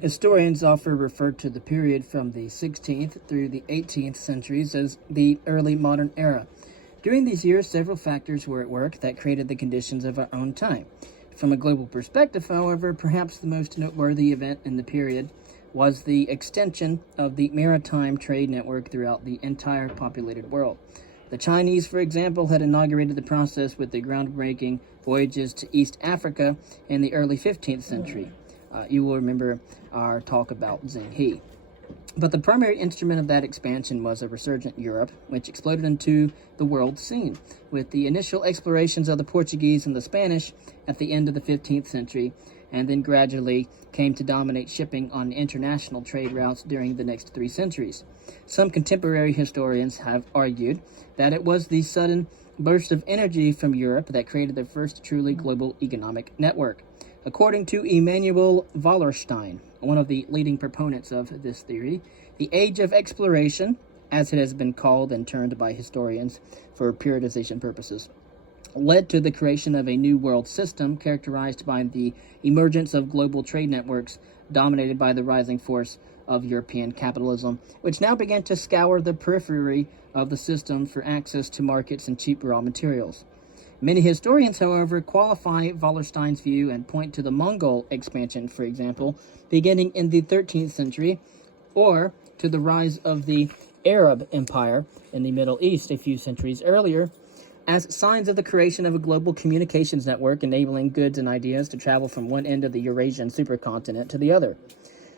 Historians often refer to the period from the 16th through the 18th centuries as the early modern era. During these years, several factors were at work that created the conditions of our own time. From a global perspective, however, perhaps the most noteworthy event in the period was the extension of the maritime trade network throughout the entire populated world. The Chinese, for example, had inaugurated the process with the groundbreaking voyages to East Africa in the early 15th century. You will remember our talk about Zheng He. But the primary instrument of that expansion was a resurgent Europe, which exploded into the world scene, with the initial explorations of the Portuguese and the Spanish at the end of the 15th century, and then gradually came to dominate shipping on international trade routes during the next 3 centuries. Some contemporary historians have argued that it was the sudden burst of energy from Europe that created the first truly global economic network. According to Emanuel Wallerstein, one of the leading proponents of this theory, the Age of Exploration, as it has been called and termed by historians for periodization purposes, led to the creation of a new world system characterized by the emergence of global trade networks dominated by the rising force of European capitalism, which now began to scour the periphery of the system for access to markets and cheap raw materials. Many historians, however, qualify Wallerstein's view and point to the Mongol expansion, for example, beginning in the 13th century, or to the rise of the Arab Empire in the Middle East a few centuries earlier, as signs of the creation of a global communications network enabling goods and ideas to travel from one end of the Eurasian supercontinent to the other.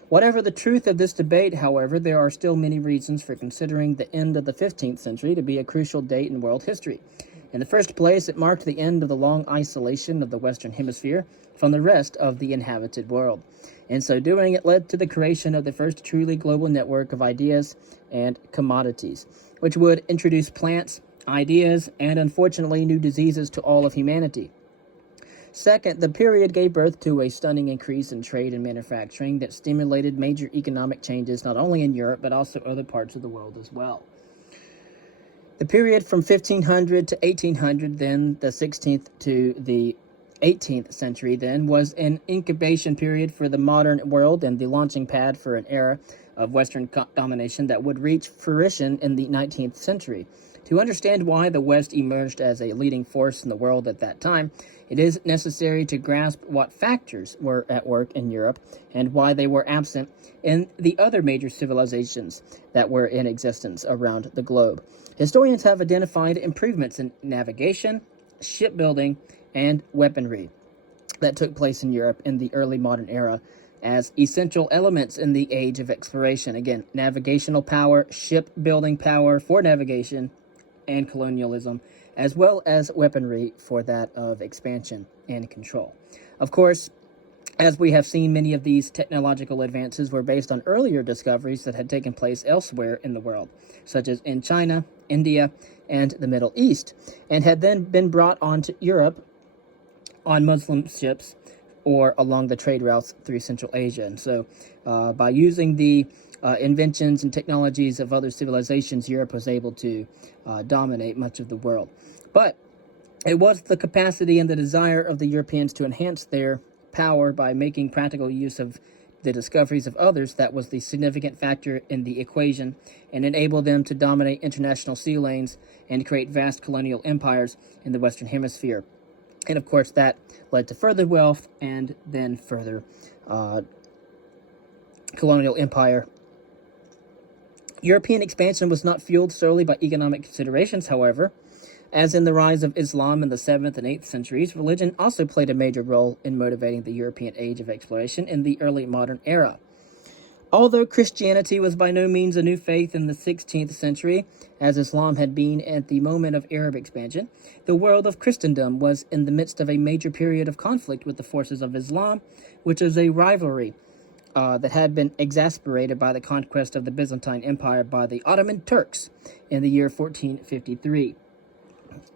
Whatever the truth of this debate, however, there are still many reasons for considering the end of the 15th century to be a crucial date in world history. In the first place, it marked the end of the long isolation of the Western Hemisphere from the rest of the inhabited world. In so doing, it led to the creation of the first truly global network of ideas and commodities, which would introduce plants, ideas, and unfortunately new diseases to all of humanity. Second, the period gave birth to a stunning increase in trade and manufacturing that stimulated major economic changes not only in Europe but also other parts of the world as well. The period from 1500 to 1800, then the 16th to the 18th century, then was an incubation period for the modern world and the launching pad for an era of Western domination that would reach fruition in the 19th century. To understand why the West emerged as a leading force in the world at that time, it is necessary to grasp what factors were at work in Europe and why they were absent in the other major civilizations that were in existence around the globe. Historians have identified improvements in navigation, shipbuilding, and weaponry that took place in Europe in the early modern era as essential elements in the age of exploration. Again, navigational power, shipbuilding power for navigation, and colonialism, as well as weaponry for that of expansion and control. Of course, as we have seen, many of these technological advances were based on earlier discoveries that had taken place elsewhere in the world, such as in China, India, and the Middle East, and had then been brought onto Europe on Muslim ships or along the trade routes through Central Asia. And so by using the inventions and technologies of other civilizations, Europe was able to dominate much of the world. But it was the capacity and the desire of the Europeans to enhance their power by making practical use of the discoveries of others that was the significant factor in the equation and enabled them to dominate international sea lanes and create vast colonial empires in the Western Hemisphere. And of course, that led to further wealth and then further colonial empire. European expansion was not fueled solely by economic considerations, however. As in the rise of Islam in the 7th and 8th centuries, religion also played a major role in motivating the European age of exploration in the early modern era. Although Christianity was by no means a new faith in the 16th century, as Islam had been at the moment of Arab expansion, the world of Christendom was in the midst of a major period of conflict with the forces of Islam, which is a rivalry that had been exacerbated by the conquest of the Byzantine Empire by the Ottoman Turks in the year 1453.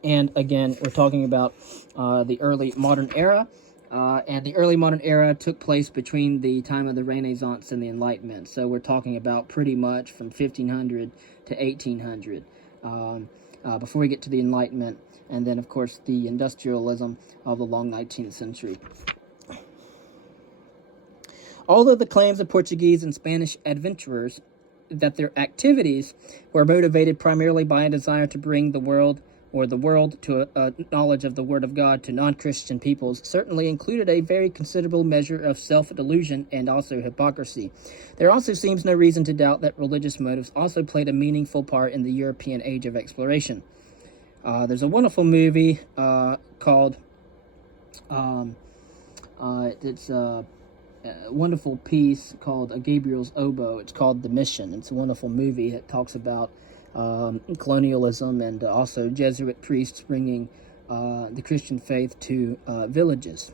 And again, we're talking about the early modern era, and the early modern era took place between the time of the Renaissance and the Enlightenment. So we're talking about pretty much from 1500 to 1800 before we get to the Enlightenment, and then, of course, the industrialism of the long 19th century. Although the claims of Portuguese and Spanish adventurers that their activities were motivated primarily by a desire to bring the world to a knowledge of the Word of God to non-Christian peoples certainly included a very considerable measure of self-delusion and also hypocrisy. There also seems no reason to doubt that religious motives also played a meaningful part in the European age of exploration. There's a wonderful movie called, it's a wonderful piece called Gabriel's Oboe. It's called The Mission. It's a wonderful movie that talks about colonialism and also Jesuit priests bringing the Christian faith to villages.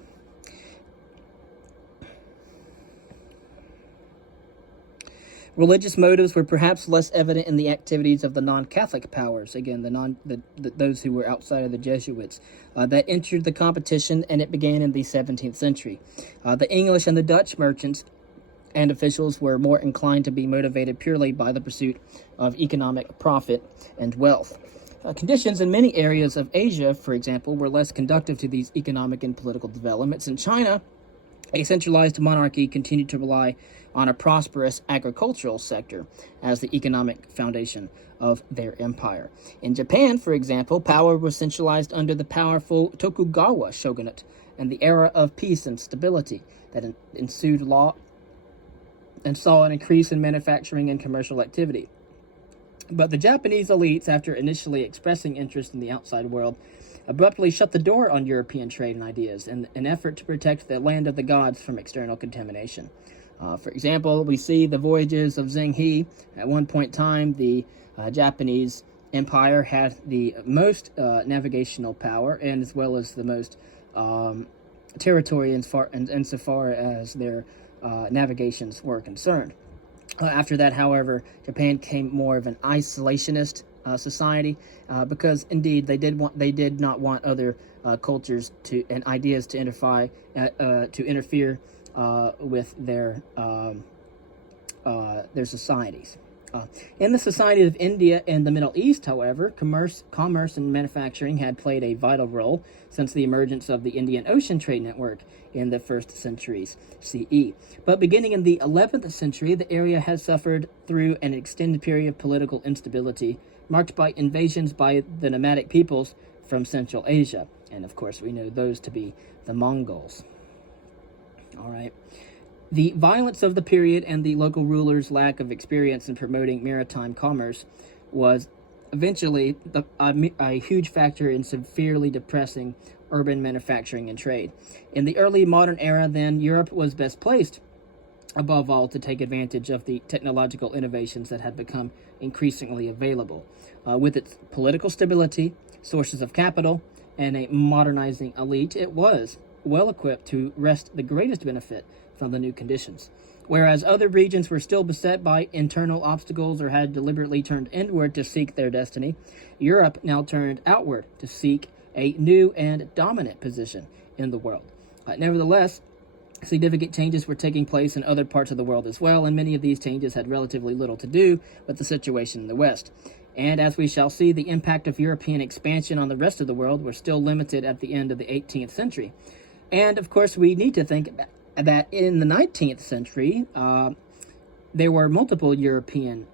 Religious motives were perhaps less evident in the activities of the non-Catholic powers, again, those who were outside of the Jesuits, that entered the competition, and it began in the 17th century. The English and the Dutch merchants and officials were more inclined to be motivated purely by the pursuit of economic profit and wealth. Conditions in many areas of Asia, for example, were less conducive to these economic and political developments. In China, a centralized monarchy continued to rely on a prosperous agricultural sector as the economic foundation of their empire. In Japan, for example, power was centralized under the powerful Tokugawa shogunate, and the era of peace and stability that ensued law and saw an increase in manufacturing and commercial activity. But the Japanese elites, after initially expressing interest in the outside world, abruptly shut the door on European trade and ideas in an effort to protect the land of the gods from external contamination. For example, we see the voyages of Zheng He. At one point in time, the Japanese Empire had the most navigational power, and as well as the most territory insofar as their navigations were concerned. After that, however, Japan became more of an isolationist society because, indeed, they did not want other cultures and ideas to interfere with their societies. In the society of India and the Middle East, however, commerce and manufacturing had played a vital role since the emergence of the Indian Ocean Trade Network in the first centuries CE. But beginning in the 11th century, the area has suffered through an extended period of political instability, marked by invasions by the nomadic peoples from Central Asia. And of course, we know those to be the Mongols. All right. The violence of the period and the local rulers' lack of experience in promoting maritime commerce was eventually a huge factor in severely depressing urban manufacturing and trade. In the early modern era, then, Europe was best placed, above all, to take advantage of the technological innovations that had become increasingly available. With its political stability, sources of capital, and a modernizing elite, it was well equipped to wrest the greatest benefit from the new conditions. Whereas other regions were still beset by internal obstacles or had deliberately turned inward to seek their destiny, Europe now turned outward to seek a new and dominant position in the world. Nevertheless, significant changes were taking place in other parts of the world as well, and many of these changes had relatively little to do with the situation in the West. And as we shall see, the impact of European expansion on the rest of the world were still limited at the end of the 18th century. And, of course, we need to think that in the 19th century, there were multiple European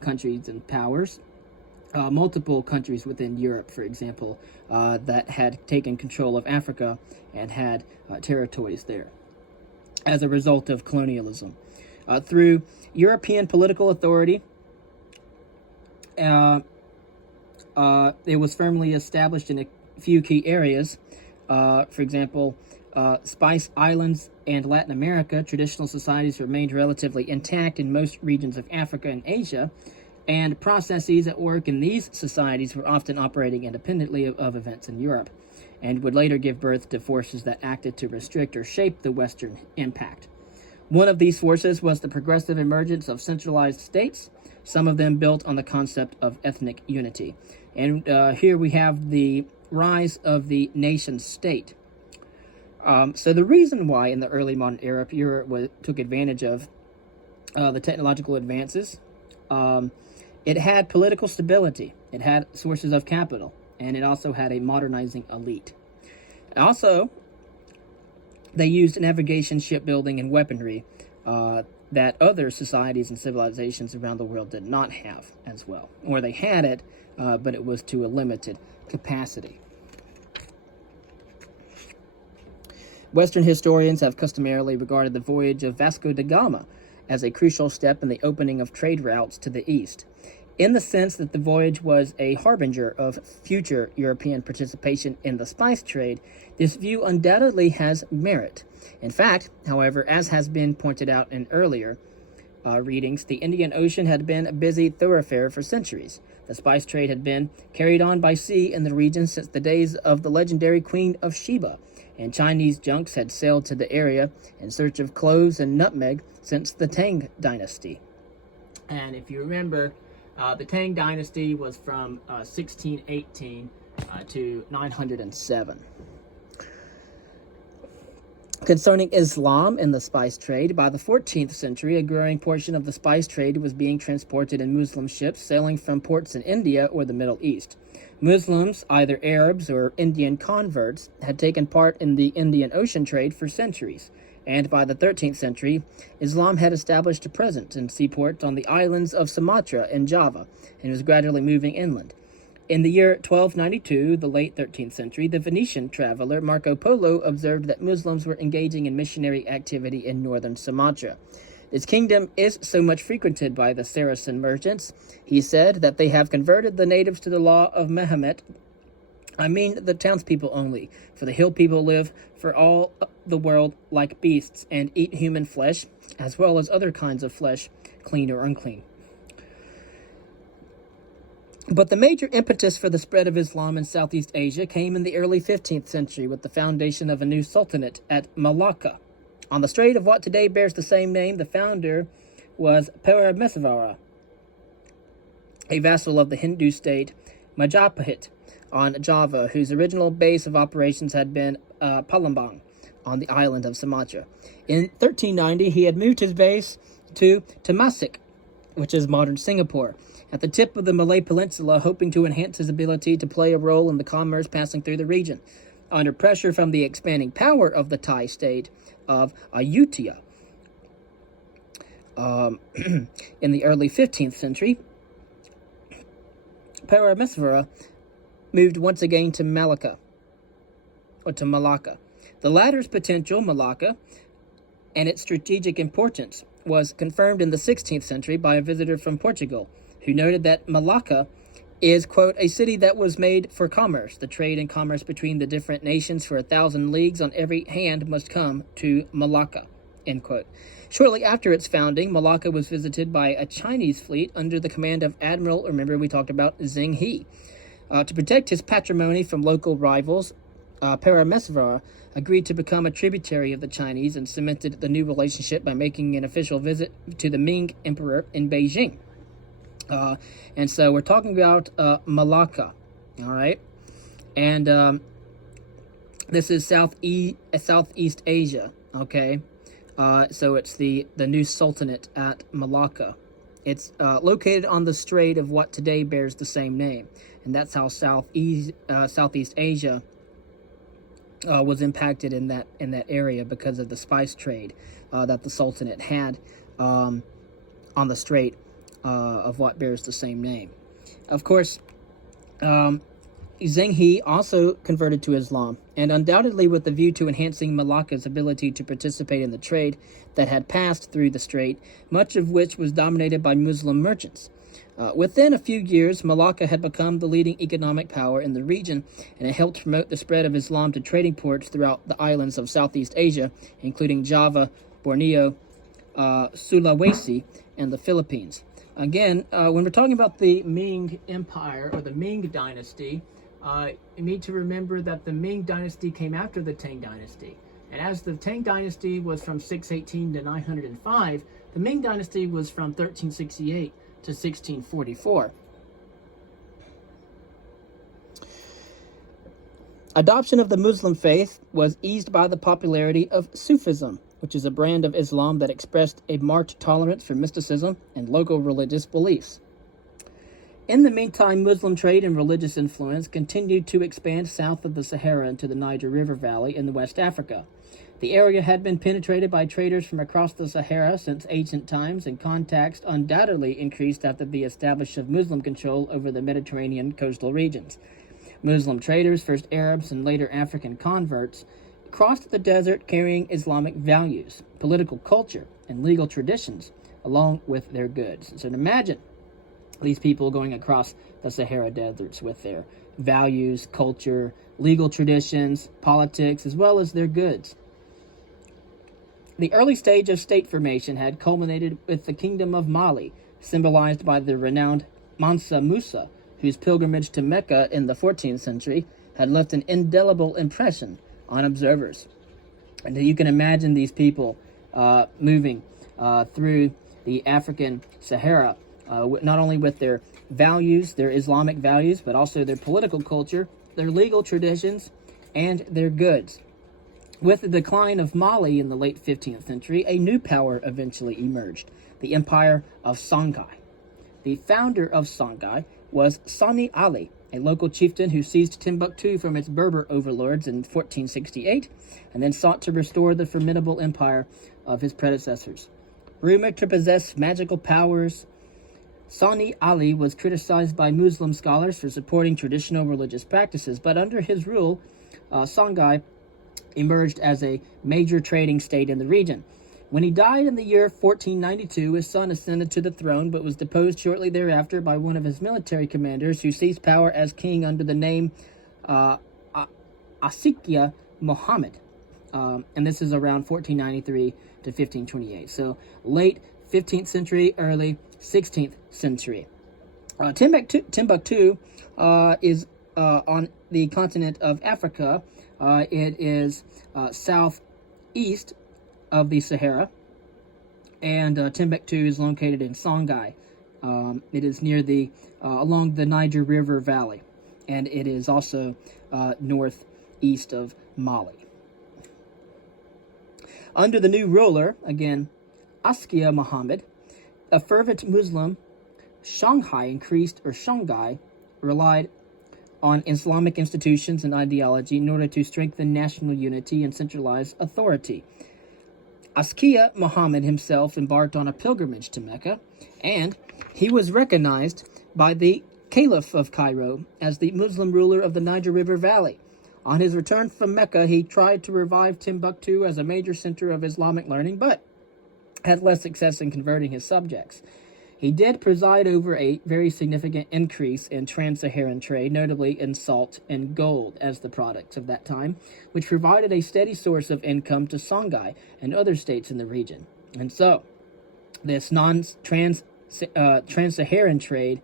countries and powers, multiple countries within Europe, for example, that had taken control of Africa and had territories there as a result of colonialism. Through European political authority, it was firmly established in a few key areas. For example, Spice Islands and Latin America, traditional societies remained relatively intact in most regions of Africa and Asia, and processes at work in these societies were often operating independently of events in Europe, and would later give birth to forces that acted to restrict or shape the Western impact. One of these forces was the progressive emergence of centralized states, some of them built on the concept of ethnic unity. And here we have the rise of the nation-state. So the reason why in the early modern era Europe took advantage of the technological advances, it had political stability, it had sources of capital, and it also had a modernizing elite. Also, they used navigation, shipbuilding, and weaponry that other societies and civilizations around the world did not have as well. Or they had it, but it was to a limited capacity. Western historians have customarily regarded the voyage of Vasco da Gama as a crucial step in the opening of trade routes to the east, in the sense that the voyage was a harbinger of future European participation in the spice trade. This view undoubtedly has merit. In fact, however, as has been pointed out in earlier readings, the Indian Ocean had been a busy thoroughfare for centuries. The spice trade had been carried on by sea in the region since the days of the legendary Queen of Sheba, and Chinese junks had sailed to the area in search of cloves and nutmeg since the Tang Dynasty. And if you remember, the Tang Dynasty was from 1618 to 907. Concerning Islam and the spice trade, by the 14th century, a growing portion of the spice trade was being transported in Muslim ships sailing from ports in India or the Middle East. Muslims, either Arabs or Indian converts, had taken part in the Indian Ocean trade for centuries, and by the 13th century, Islam had established a presence in seaports on the islands of Sumatra and Java, and was gradually moving inland. In the year 1292, the late 13th century, the Venetian traveler Marco Polo observed that Muslims were engaging in missionary activity in northern Sumatra. This kingdom is so much frequented by the Saracen merchants, he said, that they have converted the natives to the law of Mehemet. I mean the townspeople only, for the hill people live for all the world like beasts, and eat human flesh, as well as other kinds of flesh, clean or unclean. But the major impetus for the spread of Islam in Southeast Asia came in the early 15th century with the foundation of a new sultanate at Malacca. On the strait of what today bears the same name, the founder was Parameswara, a vassal of the Hindu state Majapahit on Java, whose original base of operations had been Palembang on the island of Sumatra. In 1390, he had moved his base to Temasek, which is modern Singapore, at the tip of the Malay Peninsula, hoping to enhance his ability to play a role in the commerce passing through the region. Under pressure from the expanding power of the Thai state of Ayutthaya in the early 15th century, Parameswara moved once again to Malacca. The latter's potential, Malacca, and its strategic importance was confirmed in the 16th century by a visitor from Portugal, who noted that Malacca is, quote, a city that was made for commerce. The trade and commerce between the different nations for 1,000 leagues on every hand must come to Malacca, end quote. Shortly after its founding, Malacca was visited by a Chinese fleet under the command of Admiral, remember we talked about Zheng He. To protect his patrimony from local rivals, Parameswara agreed to become a tributary of the Chinese and cemented the new relationship by making an official visit to the Ming Emperor in Beijing. And so we're talking about Malacca, all right? And this is Southeast Asia, okay? So it's the new sultanate at Malacca. It's located on the strait of what today bears the same name, and that's how Southeast Asia was impacted in that area because of the spice trade that the sultanate had on the strait of what bears the same name. Of course, Zheng He also converted to Islam, and undoubtedly with the view to enhancing Malacca's ability to participate in the trade that had passed through the strait, much of which was dominated by Muslim merchants. Within a few years, Malacca had become the leading economic power in the region, and it helped promote the spread of Islam to trading ports throughout the islands of Southeast Asia, including Java, Borneo, Sulawesi, and the Philippines. Again, when we're talking about the Ming Empire, or the Ming Dynasty, you need to remember that the Ming Dynasty came after the Tang Dynasty. And as the Tang Dynasty was from 618 to 905, the Ming Dynasty was from 1368 to 1644. Adoption of the Muslim faith was eased by the popularity of Sufism, which is a brand of Islam that expressed a marked tolerance for mysticism and local religious beliefs. In the meantime, Muslim trade and religious influence continued to expand south of the Sahara into the Niger River Valley in West Africa. The area had been penetrated by traders from across the Sahara since ancient times, and contacts undoubtedly increased after the establishment of Muslim control over the Mediterranean coastal regions. Muslim traders, first Arabs and later African converts, crossed the desert carrying Islamic values, political culture, and legal traditions, along with their goods. So imagine these people going across the Sahara deserts with their values, culture, legal traditions, politics, as well as their goods. The early stage of state formation had culminated with the Kingdom of Mali, symbolized by the renowned Mansa Musa, whose pilgrimage to Mecca in the 14th century had left an indelible impression on observers. And you can imagine these people moving through the African Sahara, not only with their values, their Islamic values, but also their political culture, their legal traditions, and their goods. With the decline of Mali in the late 15th century, a new power eventually emerged, the Empire of Songhai. The founder of Songhai was Sani Ali, a local chieftain who seized Timbuktu from its Berber overlords in 1468, and then sought to restore the formidable empire of his predecessors. Rumored to possess magical powers, Sani Ali was criticized by Muslim scholars for supporting traditional religious practices, but under his rule, Songhai emerged as a major trading state in the region. When he died in the year 1492, his son ascended to the throne, but was deposed shortly thereafter by one of his military commanders, who seized power as king under the name Asikia Muhammad. And this is around 1493 to 1528. So late 15th century, early 16th century. Timbuktu is on the continent of Africa. It is southeast of the Sahara, and Timbuktu is located in Songhai. It is near along the Niger River Valley, and it is also northeast of Mali. Under the new ruler, again, Askia Muhammad, a fervent Muslim, Shanghai relied on Islamic institutions and ideology in order to strengthen national unity and centralize authority. Askia Muhammad himself embarked on a pilgrimage to Mecca, and he was recognized by the Caliph of Cairo as the Muslim ruler of the Niger River Valley. On his return from Mecca, he tried to revive Timbuktu as a major center of Islamic learning, but had less success in converting his subjects. He did preside over a very significant increase in trans-Saharan trade, notably in salt and gold as the products of that time, which provided a steady source of income to Songhai and other states in the region. And so, this trans-Saharan trade,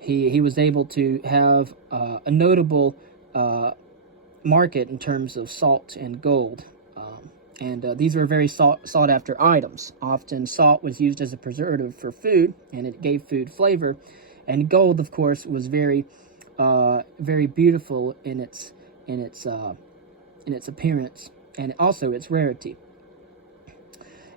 he was able to have a notable market in terms of salt and gold. And these were very sought-after items. Often salt was used as a preservative for food, and it gave food flavor. And gold, of course, was very beautiful in its appearance and also its rarity.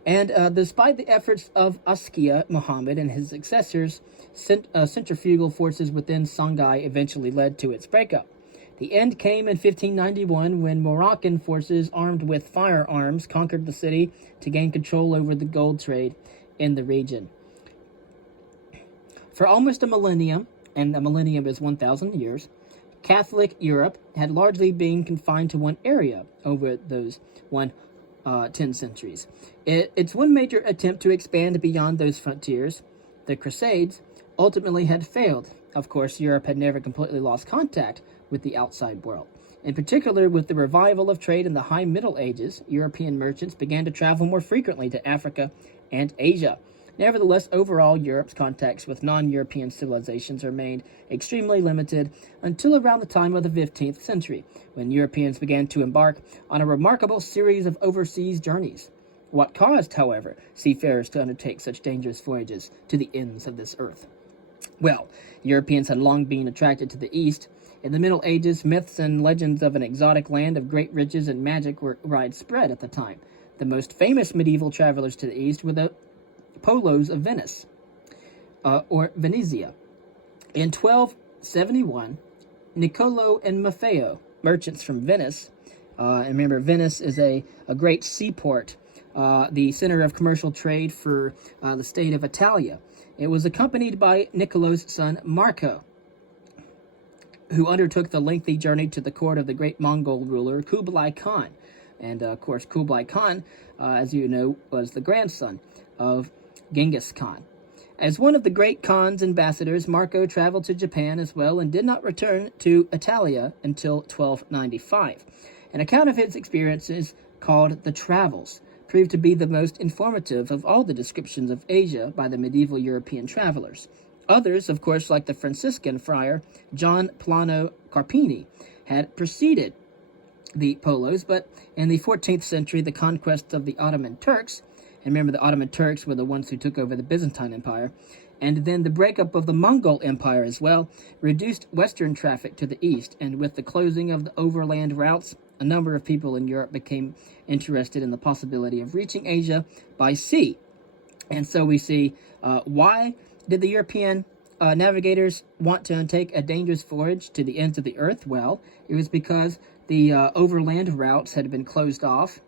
And despite the efforts of Askia Muhammad and his successors, centrifugal forces within Songhai eventually led to its breakup. The end came in 1591 when Moroccan forces armed with firearms conquered the city to gain control over the gold trade in the region. For almost a millennium, and a millennium is 1,000 years, Catholic Europe had largely been confined to one area over those 10 centuries. Its one major attempt to expand beyond those frontiers, the Crusades, ultimately had failed. Of course, Europe had never completely lost contact with the outside world. In particular, with the revival of trade in the High Middle Ages, European merchants began to travel more frequently to Africa and Asia. Nevertheless, overall, Europe's contacts with non-European civilizations remained extremely limited until around the time of the 15th century, when Europeans began to embark on a remarkable series of overseas journeys. What caused, however, seafarers to undertake such dangerous voyages to the ends of this earth? Well, Europeans had long been attracted to the East. In the Middle Ages, myths and legends of an exotic land of great riches and magic were widespread at the time. The most famous medieval travelers to the East were the Polos of Venice, or Venezia. In 1271, Niccolo and Maffeo, merchants from Venice, And remember, Venice is a great seaport, the center of commercial trade for the state of Italia. It was accompanied by Niccolo's son Marco, who undertook the lengthy journey to the court of the great Mongol ruler Kublai Khan. And of course, Kublai Khan, as you know, was the grandson of Genghis Khan. As one of the great Khan's ambassadors, Marco traveled to Japan as well and did not return to Italia until 1295. An account of his experiences, called The Travels, proved to be the most informative of all the descriptions of Asia by the medieval European travelers. Others, of course, like the Franciscan friar John Plano Carpini, had preceded the Polos, but in the 14th century, the conquest of the Ottoman Turks, and remember the Ottoman Turks were the ones who took over the Byzantine Empire, and then the breakup of the Mongol Empire as well, reduced Western traffic to the east, and with the closing of the overland routes, a number of people in Europe became interested in the possibility of reaching Asia by sea. And so we see why did the European navigators want to undertake a dangerous voyage to the ends of the earth? Well, it was because the overland routes had been closed off.